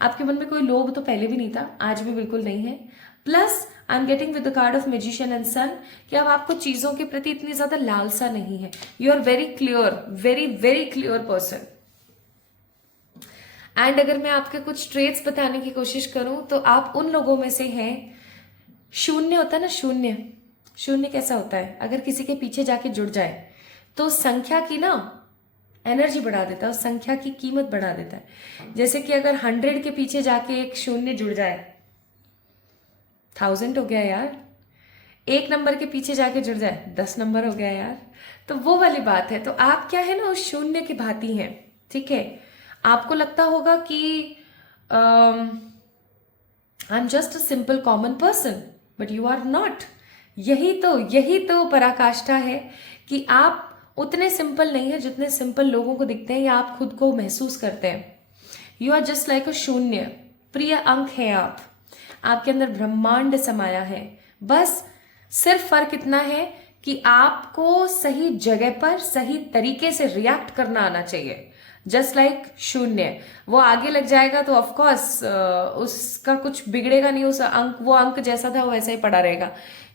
आपके मन में कोई लोभ तो पहले भी नहीं था, आज भी बिल्कुल नहीं है। Plus I am getting with the card of magician and sun कि अब आपको चीजों के प्रति इतनी ज्यादा लालसा नहीं है। You are very clear, very very clear person. And अगर मैं आपके कुछ ट्रेट्स बताने की कोशिश करूं तो आप उन लोगों में से हैं, शून्य होता है ना, शून्य, शून्य कैसा होता है, अगर किसी के पीछे जाके जुड़ जाए तो संख्या की ना एनर्जी बढ़ा देता है, उस संख्या की कीमत बढ़ा देता है। जैसे कि अगर 100 के पीछे जाके एक शून्य जुड़ जाए, 1000 हो गया यार, एक नंबर के पीछे जाके जुड़ जाए 10 नंबर हो गया यार, तो वो वाली बात है। तो आप क्या है ना, उस शून्य की भांति हैं, ठीक है। आपको लगता होगा कि I am just a simple common person, but you are not. यही तो पराकाष्ठा है कि आप उतने सिंपल नहीं है जितने सिंपल लोगों को दिखते हैं या आप खुद को महसूस करते हैं। You are just like a शून्य, प्रिय अंक है आप। आपके अंदर ब्रह्मांड समाया है। बस सिर्फ फर्क इतना है कि आपको सही जगह पर सही तरीके से रिएक्ट करना आना चाहिए। जस्ट लाइक शून्य, वो आगे लग जाएगा तो ऑफ कोर्स उसका कुछ बिगड़ेगा नहीं, उस अंक, वो अंक जैसा था वो वैसा ही पड़ा रहेगा।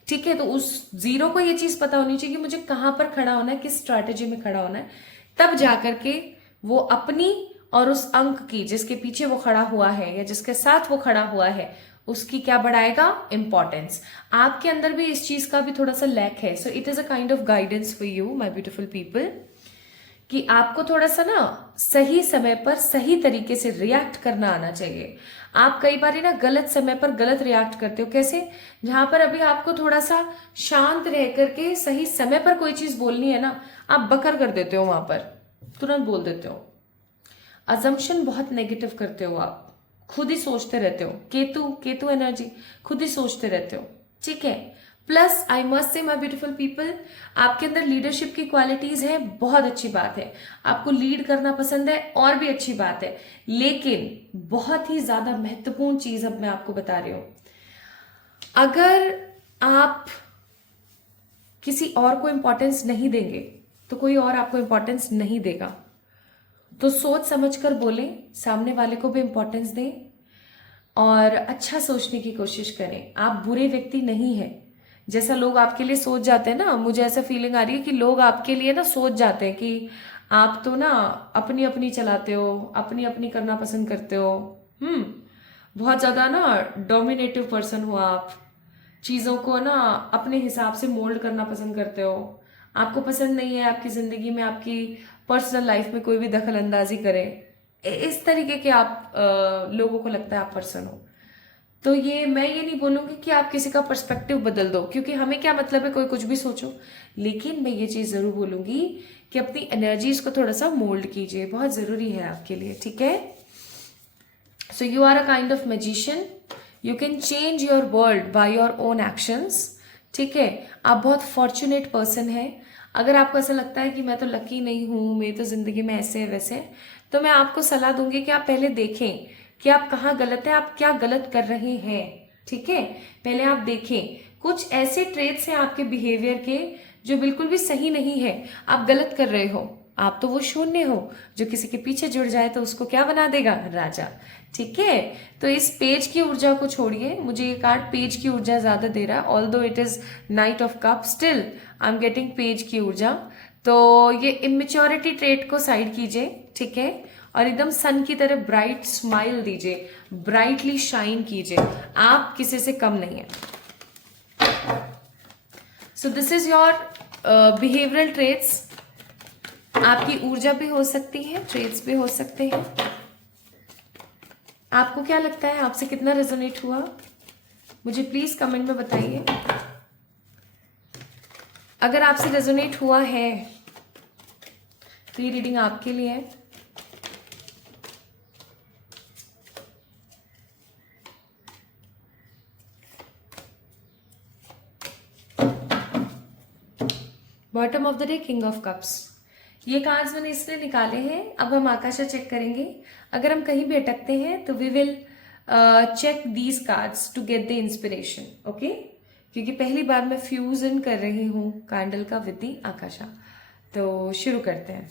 ठीक है, तो उस जीरो को ये चीज पता होनी चाहिए कि मुझे कहाँ पर खड़ा होना है, किस स्ट्रैटेजी में खड़ा होना है, तब जाकर के वो अपनी और उस अंक की जिसके पीछे वो खड़ा हुआ है या जिसके साथ वो खड़ा हुआ है उसकी क्या बढ़ाएगा, इंपॉर्टेंस। आपके अंदर भी इस चीज का भी थोड़ा सा लैक है। So it is a kind of guidance for you my beautiful people, कि आपको थोड़ा सा ना सही समय पर सही तरीके से रिएक्ट करना आना चाहिए। आप कई बार ना गलत समय पर गलत रिएक्ट करते हो। कैसे? जहां पर अभी आपको थोड़ा सा शांत रह करके सही समय पर कोई चीज बोलनी है ना, आप बकर कर देते हो, वहां पर तुरंत बोल देते हो। अजम्पशन बहुत नेगेटिव करते हो आप, खुद ही सोचते रहते हो। केतु केतु एनर्जी, खुद ही सोचते रहते हो। ठीक है। Plus I must say my beautiful people, आपके अंदर लीडरशिप की क्वालिटीज है, बहुत अच्छी बात है। आपको लीड करना पसंद है, और भी अच्छी बात है। लेकिन बहुत ही ज्यादा महत्वपूर्ण चीज अब मैं आपको बता रही हूं, अगर आप किसी और को इंपॉर्टेंस नहीं देंगे तो कोई और आपको इंपॉर्टेंस नहीं देगा। तो सोच समझ कर बोलें, सामने वाले को भी इंपॉर्टेंस दें और अच्छा सोचने की कोशिश करें। आप बुरे व्यक्ति नहीं हैं। जैसा लोग आपके लिए सोच जाते हैं ना, मुझे ऐसा फीलिंग आ रही है कि लोग आपके लिए ना सोच जाते हैं कि आप तो ना अपनी अपनी चलाते हो, अपनी अपनी करना पसंद करते हो। बहुत ज्यादा ना डोमिनेटिव पर्सन हो आप, चीजों को ना अपने हिसाब से मोल्ड करना पसंद करते हो। आपको पसंद नहीं है आपकी जिंदगी में आपकी पर्सनल लाइफ में कोई भी दखल अंदाजी करे। इस तरीके के आप लोगों को लगता है आप पर्सन हो। तो ये मैं ये नहीं बोलूंगी कि आप किसी का पर्सपेक्टिव बदल दो, क्योंकि हमें क्या मतलब है कोई कुछ भी सोचो। लेकिन मैं ये चीज जरूर बोलूंगी कि अपनी एनर्जीज को थोड़ा सा मोल्ड कीजिए, बहुत जरूरी है आपके लिए। ठीक है। So you are a kind of magician, you can change your world by your own actions. ठीक है। आप बहुत फॉर्चुनेट पर्सन है। अगर आपको ऐसा लगता है कि मैं तो लकी नहीं हूं, मेरी तो जिंदगी में ऐसे है वैसे है, तो मैं आपको सलाह दूंगी कि आप पहले देखें कि आप कहाँ गलत है, आप क्या गलत कर रहे हैं। ठीक है। पहले आप देखें, कुछ ऐसे ट्रेट्स हैं आपके बिहेवियर के जो बिल्कुल भी सही नहीं है, आप गलत कर रहे हो। आप तो वो शून्य हो जो किसी के पीछे जुड़ जाए तो उसको क्या बना देगा, राजा। ठीक है। तो इस पेज की ऊर्जा को छोड़िए, मुझे ये कार्ड पेज की ऊर्जा ज्यादा दे रहा है, ऑल दो it is night of cup, still I am getting page की ऊर्जा। तो ये इमेच्योरिटी ट्रेट को साइड कीजिए। ठीक है। और एकदम सन की तरह ब्राइट स्माइल दीजिए, ब्राइटली शाइन कीजिए। आप किसी से कम नहीं है। So this is your behavioural traits. आपकी ऊर्जा भी हो सकती है, ट्रेट्स भी हो सकते हैं। आपको क्या लगता है, आपसे कितना रेजोनेट हुआ, मुझे प्लीज कमेंट में बताइए। अगर आपसे रेजोनेट हुआ है तो ये रीडिंग आपके लिए है। Bottom of the day, king of cups. ये कार्ड्स मैंने इसलिए निकाले हैं। अब हम आकाशा चेक करेंगे। अगर हम कहीं भी अटकते हैं तो we will check these cards to get the inspiration. Okay. क्योंकि पहली बार मैं फ्यूजन कर रही हूँ कैंडल का विद दी आकाशा। तो शुरू करते हैं।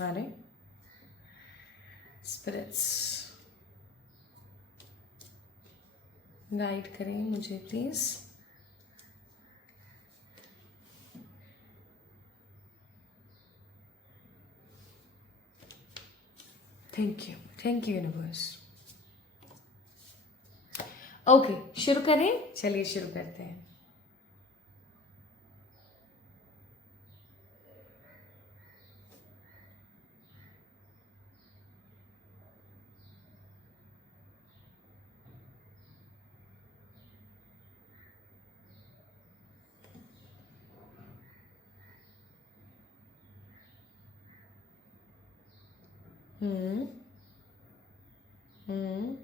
अरे स्पिरिट्स गाइड करें मुझे please. Thank you universe. Okay, शुरू करें। चलिए शुरू करते हैं। हम्म हम्म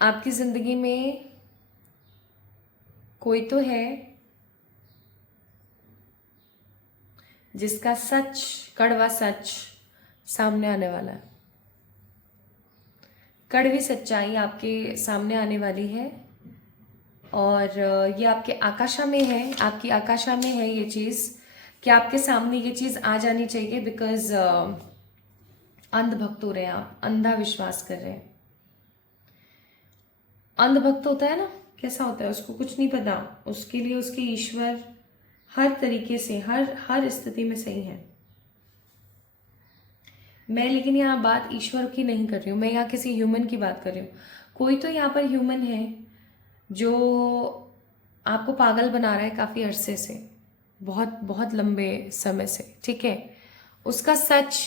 आपकी जिंदगी में कोई तो है जिसका सच, कड़वा सच सामने आने वाला है। कड़वी सच्चाई आपके सामने आने वाली है और ये आपके आकाशा में है, आपकी आकाशा में है ये चीज़ कि आपके सामने ये चीज़ आ जानी चाहिए। बिकॉज अंधभक्त हो रहे हैं आप, अंधा विश्वास कर रहे हैं। अंधभक्त होता है ना, कैसा होता है, उसको कुछ नहीं पता, उसके लिए उसके ईश्वर हर तरीके से हर स्थिति में सही है। मैं लेकिन यहाँ बात ईश्वर की नहीं कर रही हूँ, मैं यहाँ किसी ह्यूमन की बात कर रही हूँ। कोई तो यहाँ पर ह्यूमन है जो आपको पागल बना रहा है काफ़ी अरसे से, बहुत बहुत लंबे समय से, ठीक है। उसका सच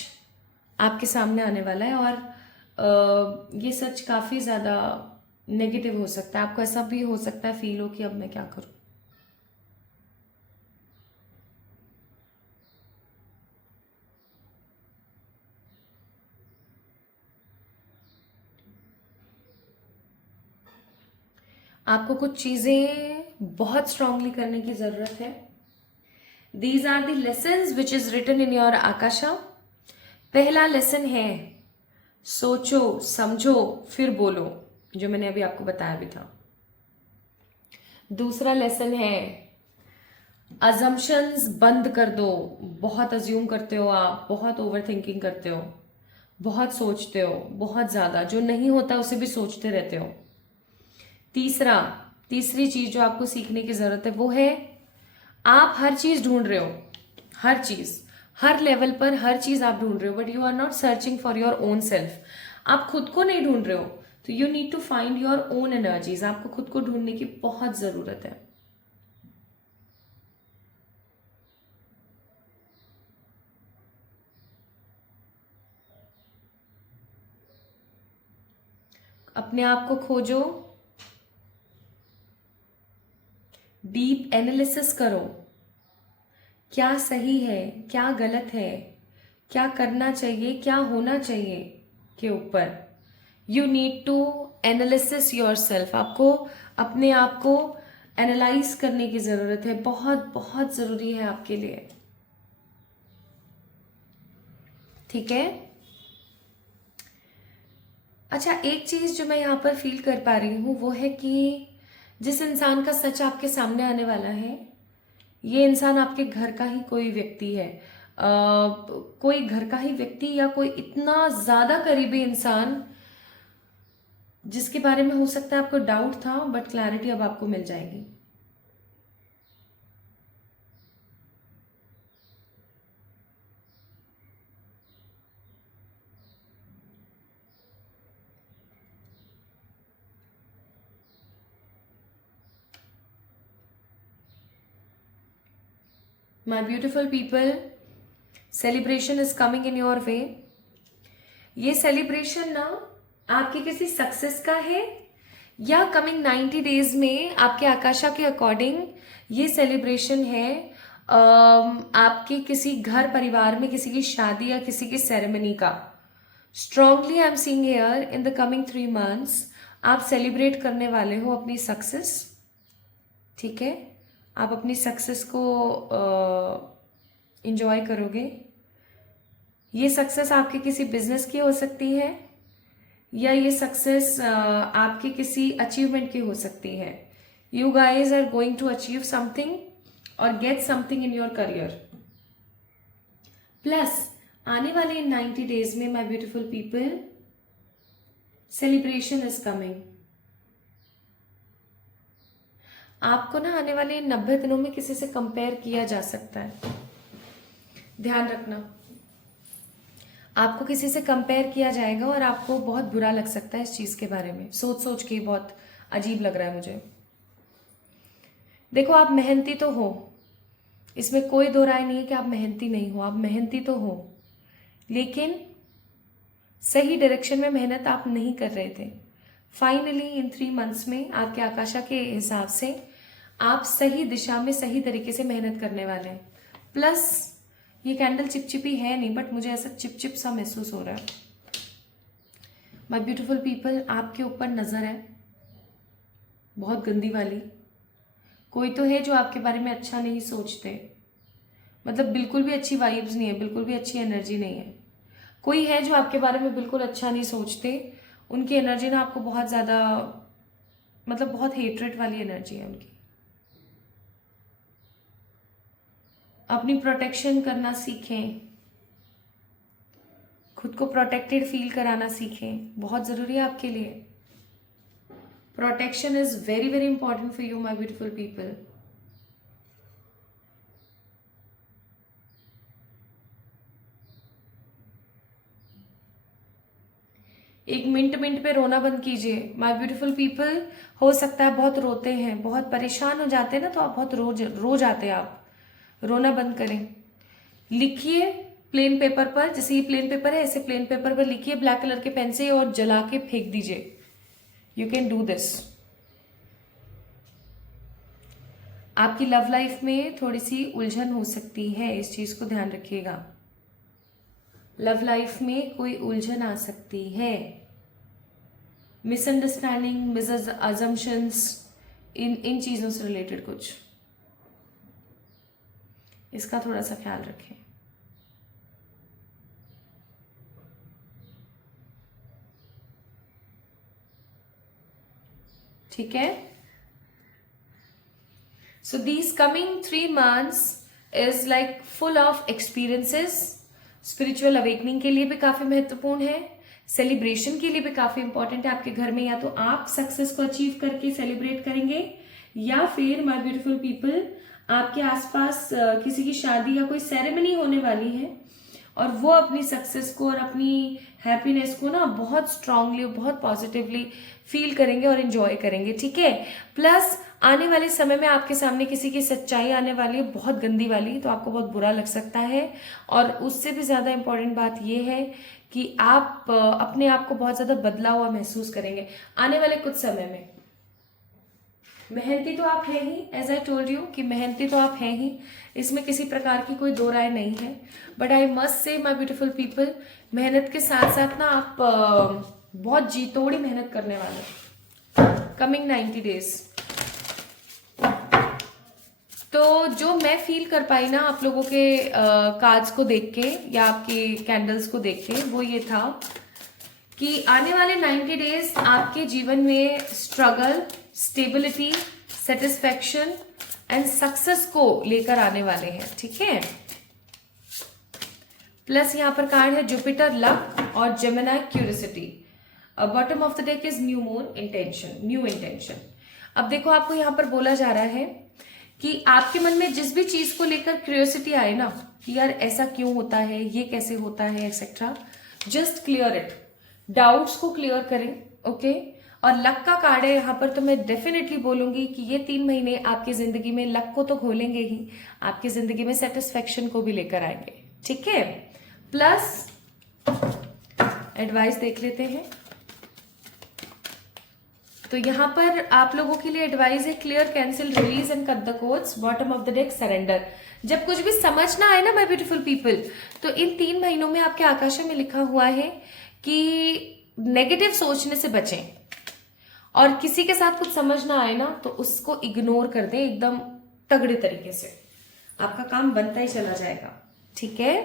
आपके सामने आने वाला है और ये सच काफ़ी ज़्यादा नेगेटिव हो सकता है। आपको ऐसा भी हो सकता है फील हो कि अब मैं क्या करूँ। आपको कुछ चीज़ें बहुत स्ट्रांगली करने की ज़रूरत है। These are the lessons which is written in your Akasha. पहला लेसन है सोचो समझो फिर बोलो, जो मैंने अभी आपको बताया भी था। दूसरा लेसन है अजम्पशंस बंद कर दो। बहुत अज्यूम करते हो आप, बहुत ओवर थिंकिंग करते हो, बहुत सोचते हो, बहुत ज़्यादा, जो नहीं होता उसे भी सोचते रहते हो। तीसरी चीज़ जो आपको सीखने की ज़रूरत है वो है आप हर चीज़ ढूंढ रहे हो, हर चीज़, हर लेवल पर हर चीज़ आप ढूंढ रहे हो, but you are not searching for your own self. आप खुद को नहीं ढूंढ रहे हो, तो you need to find your own energies. आपको खुद को ढूंढने की बहुत ज़रूरत है। अपने आप को खोजो, डीप एनालिसिस करो, क्या सही है, क्या गलत है, क्या करना चाहिए, क्या होना चाहिए के ऊपर you need to analysis your self. आपको अपने आप को एनालाइज करने की ज़रूरत है, बहुत बहुत ज़रूरी है आपके लिए, ठीक है। अच्छा, एक चीज़ जो मैं यहाँ पर फील कर पा रही हूँ वो है कि जिस इंसान का सच आपके सामने आने वाला है, ये इंसान आपके घर का ही कोई व्यक्ति है। कोई घर का ही व्यक्ति या कोई इतना ज़्यादा करीबी इंसान जिसके बारे में हो सकता है आपको डाउट था, बट क्लैरिटी अब आपको मिल जाएगी। माई beautiful people, celebration is coming in your way. ये सेलिब्रेशन ना आपकी किसी सक्सेस का है या कमिंग 90 डेज में आपके आकाशा के अकॉर्डिंग ये सेलिब्रेशन है आपके किसी घर परिवार में किसी की शादी या किसी की सेरेमनी का। Strongly I am seeing here in the coming 3 months आप सेलिब्रेट करने वाले हो अपनी सक्सेस, ठीक है। आप अपनी सक्सेस को इंजॉय करोगे। ये सक्सेस आपके किसी बिजनेस की हो सकती है या ये सक्सेस आपके किसी अचीवमेंट की हो सकती है। You guys are going to achieve something और get something in your career. Plus आने वाले इन 90 डेज में my beautiful people, celebration is coming. आपको ना आने वाले 90 दिनों में किसी से कंपेयर किया जा सकता है, ध्यान रखना। आपको किसी से कंपेयर किया जाएगा और आपको बहुत बुरा लग सकता है इस चीज़ के बारे में, सोच सोच के बहुत अजीब लग रहा है मुझे। देखो, आप मेहनती तो हो, इसमें कोई दो राय नहीं है कि आप मेहनती नहीं हो, आप मेहनती तो हो, लेकिन सही डायरेक्शन में मेहनत आप नहीं कर रहे थे। फाइनली इन 3 months में आपके आकाशा के हिसाब से आप सही दिशा में सही तरीके से मेहनत करने वाले हैं। प्लस ये कैंडल चिपचिपी है नहीं, बट मुझे ऐसा चिपचिप सा महसूस हो रहा है। माय ब्यूटीफुल पीपल, आपके ऊपर नज़र है बहुत गंदी वाली। कोई तो है जो आपके बारे में अच्छा नहीं सोचते, मतलब बिल्कुल भी अच्छी वाइब्स नहीं है, बिल्कुल भी अच्छी एनर्जी नहीं है। कोई है जो आपके बारे में बिल्कुल अच्छा नहीं सोचते, उनकी एनर्जी ना आपको बहुत ज़्यादा, मतलब बहुत हेट्रेट वाली एनर्जी है उनकी। अपनी प्रोटेक्शन करना सीखें, खुद को प्रोटेक्टेड फील कराना सीखें, बहुत ज़रूरी है आपके लिए। Protection is very very important for you my beautiful people. एक मिनट मिनट पे रोना बंद कीजिए माय ब्यूटीफुल पीपल। हो सकता है बहुत रोते हैं, बहुत परेशान हो जाते हैं ना, तो आप बहुत रो जाते हैं। आप रोना बंद करें। लिखिए प्लेन पेपर पर, जैसे ये प्लेन पेपर है, ऐसे प्लेन पेपर पर लिखिए ब्लैक कलर के पेन से और जला के फेंक दीजिए। You can do this. आपकी लव लाइफ में थोड़ी सी उलझन हो सकती है, इस चीज को ध्यान रखिएगा। लव लाइफ में कोई उलझन आ सकती है, मिसअंडरस्टैंडिंग, मिस अजम्पशंस, इन चीजों से रिलेटेड कुछ, इसका थोड़ा सा ख्याल रखें। ठीक है। So these coming 3 months is like full of experiences. Spiritual awakening के लिए भी काफी महत्वपूर्ण है, सेलिब्रेशन के लिए भी काफी इंपॉर्टेंट है। आपके घर में या तो आप सक्सेस को अचीव करके सेलिब्रेट करेंगे, या फिर माय ब्यूटीफुल पीपल आपके आसपास किसी की शादी या कोई सेरेमनी होने वाली है, और वो अपनी सक्सेस को और अपनी हैप्पीनेस को ना बहुत स्ट्रांगली, बहुत पॉजिटिवली फील करेंगे और एंजॉय करेंगे। ठीक है। प्लस आने वाले समय में आपके सामने किसी की सच्चाई आने वाली है, बहुत गंदी वाली, तो आपको बहुत बुरा लग सकता है। और उससे भी ज्यादा इंपॉर्टेंट बात यह है कि आप अपने आप को बहुत ज्यादा बदला हुआ महसूस करेंगे आने वाले कुछ समय में। मेहनती तो आप हैं ही, एज आई टोल्ड यू कि मेहनती तो आप हैं ही, इसमें किसी प्रकार की कोई दो राय नहीं है। But I must say my beautiful people, मेहनत के साथ साथ ना आप बहुत जी तोड़ी मेहनत करने वाले कमिंग 90 days। तो जो मैं फील कर पाई ना आप लोगों के कार्ड्स को देख के या आपके कैंडल्स को देख के, वो ये था कि आने वाले 90 days आपके जीवन में struggle, stability, satisfaction and success को लेकर आने वाले हैं। ठीक है। प्लस यहां पर कार्ड है जुपिटर लक और Gemini curiosity. Bottom of the deck is new moon intention, new intention. अब देखो आपको यहां पर बोला जा रहा है कि आपके मन में जिस भी चीज को लेकर क्यूरियोसिटी आए ना, कि यार ऐसा क्यों होता है, ये कैसे होता है, etcetera, just clear it. Doubts को क्लियर करें। ओके। और लक का कार्ड है यहाँ पर, तो मैं डेफिनेटली बोलूंगी कि ये 3 महीने आपकी जिंदगी में लक को तो खोलेंगे ही, आपकी जिंदगी में सेटिस्फेक्शन को भी लेकर आएंगे। ठीक है। प्लस एडवाइस देख लेते हैं। तो यहां पर आप लोगों के लिए एडवाइस है clear, cancel, release and cut the codes. Bottom of the deck surrender. जब कुछ भी समझ ना आए ना माय ब्यूटीफुल पीपल, तो इन 3 महीनों में आपके आकाश में लिखा हुआ है कि नेगेटिव सोचने से बचें, और किसी के साथ कुछ समझ ना आए ना तो उसको इग्नोर कर दें एकदम तगड़े तरीके से, आपका काम बनता ही चला जाएगा। ठीक है।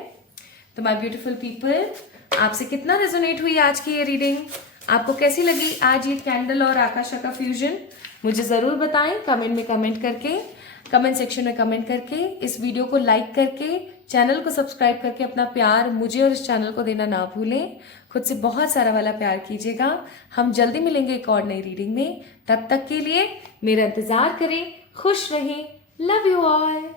तो माय ब्यूटीफुल पीपल, आपसे कितना रेजोनेट हुई आज की ये रीडिंग, आपको कैसी लगी आज ये कैंडल और आकाशा का फ्यूजन, मुझे जरूर बताएं कमेंट में, कमेंट करके, कमेंट सेक्शन में कमेंट करके, इस वीडियो को लाइक करके, चैनल को सब्सक्राइब करके अपना प्यार मुझे और इस चैनल को देना ना भूलें। खुद से बहुत सारा वाला प्यार कीजिएगा। हम जल्दी मिलेंगे एक और नई रीडिंग में, तब तक के लिए मेरा इंतजार करें। खुश रहें। Love you all.